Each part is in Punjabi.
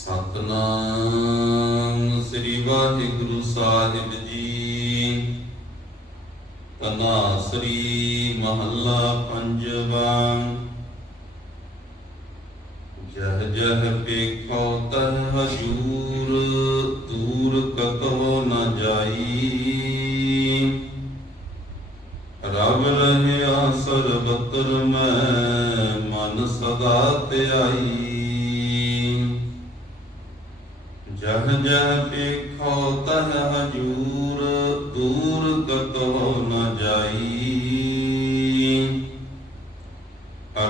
ਸਤਨਾਮ ਸ੍ਰੀ ਵਾਹਿਗੁਰੂ ਸਾਹਿਬ ਜੀ। ਤਨਾ ਸ੍ਰੀ ਮਹੱਲਾ ਪੰਜਵਾ। ਜਹ ਜਹ ਪੇਖੋ ਤਹ ਹਜੂਰ, ਦੂਰ ਕਤੋ ਨ ਜਾਈ। ਰਬ ਰਹਿਆ ਸਰਬਤਰ ਮੈਂ, ਮਨ ਸਦਾ ਧਿਆਈ। ਜਹ ਜਹ ਤਹ ਹਜੂਰ, ਦੂਰ ਕਤੋ ਨ ਜਾਈ।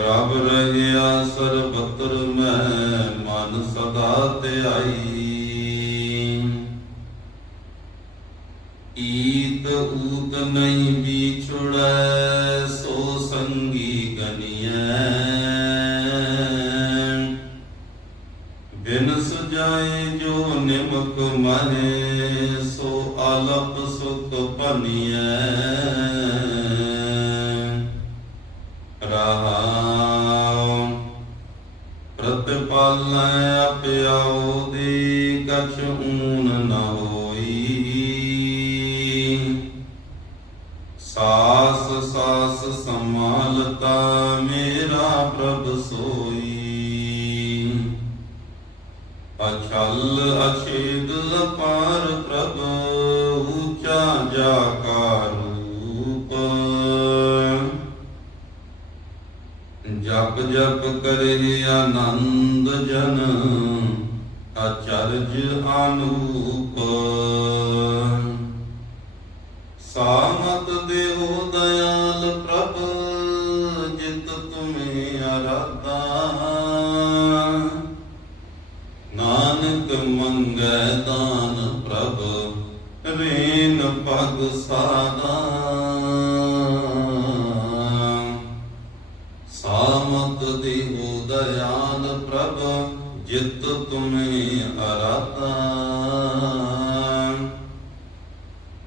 ਰਬ ਰਹਿਆ ਸਰਬਤਰ ਮੈਂ ਮਨ ਸਦਾ ਧਿਆਈ ਈਤ ਊਤ ਨਹੀਂ ਵਿਛੜੈ, ਸੋ ਸੰਗੀ ਗਨੀਐ। ਜੋ ਨਿਮਕ ਮਨੇ, ਸੋ ਆਲਪ ਸੁਖ ਪਨੀਐ ਰਹਾਉ ਪ੍ਰਤਪਾਲੈ ਆਪਿਆਉ ਦੀ ਕਛ ਊਨ ਨ ਹੋਈ। ਸਾਸ ਸਾਸ ਸਮਾਲਤਾ ਮੇਰਾ ਪ੍ਰਭ ਸੋ। ਅਛਲ ਅਛੇਦ ਅਪਾਰ ਪ੍ਰਭ ਊਚਾ ਜਾ ਕਾ ਰੂਪ। ਜਪ ਜਪ ਕਰੇ ਆਨੰਦ ਜਨ, ਅਚਰਜ ਅਨੂਪ। ਸਾਮਤ ਦੇਵੋ ਦਇਆਲ ਪ੍ਰਭ ਪਗ ਸਾਦਾ ਸਾਮਤ ਦੇਹੁ ਦਇਆਲ ਪ੍ਰਭ ਜਿਤ ਤੁਮੇ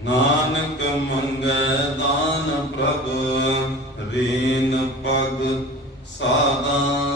ਨਾਨਕ ਮੰਗੈ ਪ੍ਰਭ ਰੇਨ ਪਗ ਸਾਦਾ